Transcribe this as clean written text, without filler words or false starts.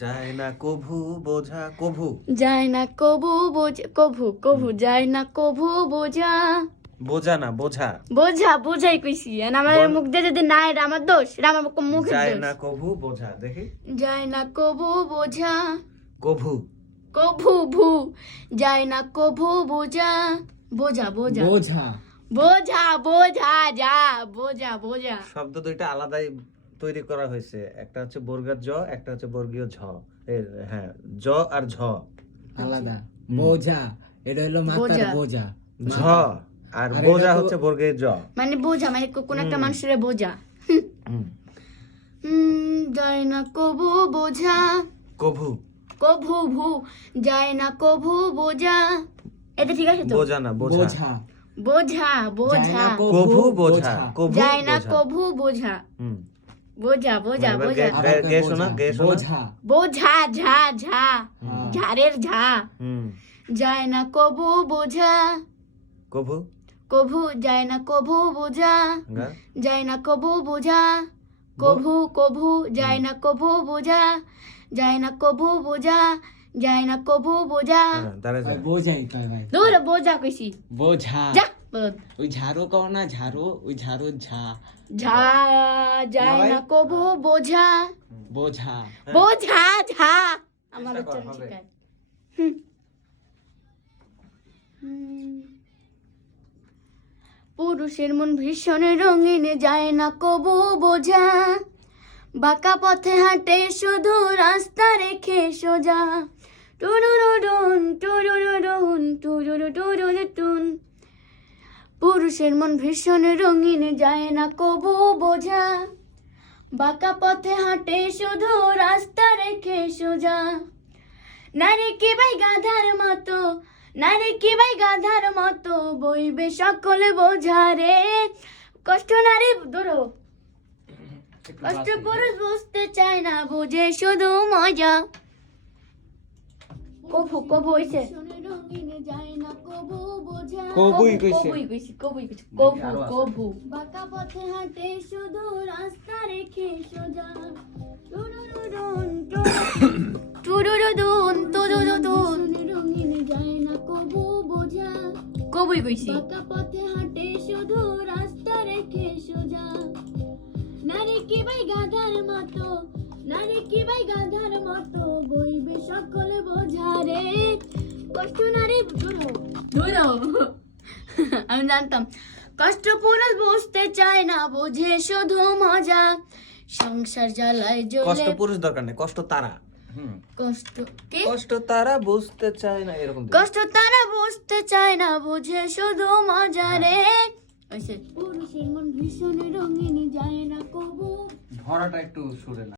যায় না কভু বোঝা কভু যায় না কবু বোঝা কভু কভু যায় না কভু বোঝা বোঝা না বোঝা বোঝা বোঝাই কইছি আর আমার মুখ দিয়ে যদি না এটা আমার দোষ এটা আমার মুখের যায় দোষ না কভু বোঝা দেখি যায় না কবু বোঝা কভু কভু ভু যায় না কভু বোঝা বোঝা বোঝা বোঝা বোঝা বোঝা যা বোঝা বোঝা শব্দ দুইটা আলাদাই তৈরি করা হয়েছে একটা হচ্ছে বর্গের জ একটা হচ্ছে বর্গীয় ঝ এর হ্যাঁ জ আর ঝ আলাদা বোঝা এটা হলো মাথার বোঝা ঝ আর বোঝা হচ্ছে বর্গের জ মানে বোঝা মানে কোন একটা মানুষের বোঝা হুম। যায় না কবু বোঝা কভু কভু ভু যায় না কভু বোঝা এটা ঠিক আছে তো বোঝা না বোঝা বোঝা বোঝা যায় না বোঝা কভু বোঝা কভু যায় না বোঝা। কভু বোঝা হুম বোঝা বোঝা এবার বোঝা গে শোনা গে শোনা বোঝা বোঝা ঝা ঝা হ্যাঁ। ঝাড়ের ঝা হুম যায় না কবু বোঝা কভু কভু যায় না কভু বোঝা গা যায় না কভু বোঝা কভু কভু যায় না কভু বোঝা যায় না কভু বোঝা যায় না কভু বোঝা হ্যাঁ তারে যা বোঝাই কয় ভাই দূর বোঝা কইছি বোঝা যা বল। ওই ঝাড়ু কও না ঝাড়ু ওই ঝাড়ু ঝা ঝা যায় না কভু বোঝা বোঝা বোঝা ঝা আমার চেষ্টা কর, উচ্চারণ হবে। শিখায় হুম। হুম। পুরুষের মন ভীষণ রঙিন যায় না কবু বোঝা বাঁকা পথে হাঁটে শুধু রাস্তা রেখে সোজা টুরুরুডুন টুরুরুডুন টুরুরুটুরুটুন পুরুষের মন ভীষণ রঙিন যায় না কবু বোঝা বাঁকা পথে হাঁটে শুধু রাস্তা রেখে সোজা নারী কি ভাই গাধার মতো নারী কি ভাই গাধার মতো বইবে সকলে বোঝা রে কষ্ট নারী ধরো কষ্ট পুরুষ বুঝতে চায় না বুঝে শুধু মজা কবু কবু হইছে কবুই কইছে কবু কবু বাঁকা পথে হাঁটে শুধু রাস্তা রেখে সোজা টুরুরুডুন টুরুরুডুন টুরুরুডুন রঙিন যায় না কবু বোঝা কবুই কইছি বাঁকা পথে হাঁটে শুধু রাস্তা রেখে সোজা নারী কি ভাই গাধার মতো নারী কি ভাই গাধার মতো বইবে সকলে বোঝা রে কষ্ট নারী ধরো আমি জানতাম কষ্ট পুরুষ বুঝতে চায় না বুঝে শুধু মজা সংসার জ্বালায় কষ্ট জ্বলে পুরুষ দরকার নেই কষ্ট তারা হুম কষ্ট কি কষ্ট তারা বুঝতে চায় না এরকম দিবে। কষ্ট তারা বুঝতে চায় না বুঝে শুধু মজা রে পুরুষের মন ভীষণ রঙিন যায় না কবু ধরাটা একটু সুরে